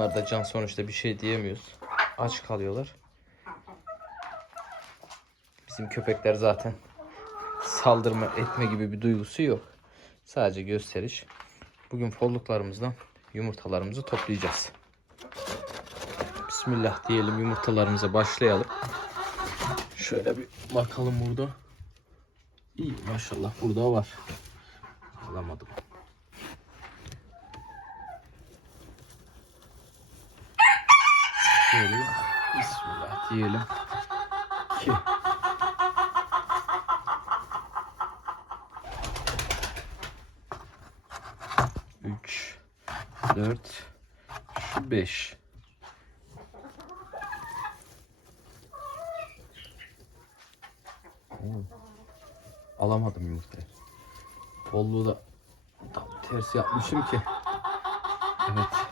Bunlar da can sonuçta bir şey diyemiyoruz. Aç kalıyorlar. Bizim köpekler zaten saldırma etme gibi bir duygusu yok. Sadece gösteriş. Bugün folluklarımızdan yumurtalarımızı toplayacağız. Bismillah diyelim yumurtalarımıza başlayalım. Şöyle bir bakalım burada. İyi maşallah burada var. Alamadım. Şöyle Bismillah diyelim. Ki. Üç, dört, beş. Oo. Alamadım yumurtayı. Bolluğu da tam tersi yapmışım ki. Evet.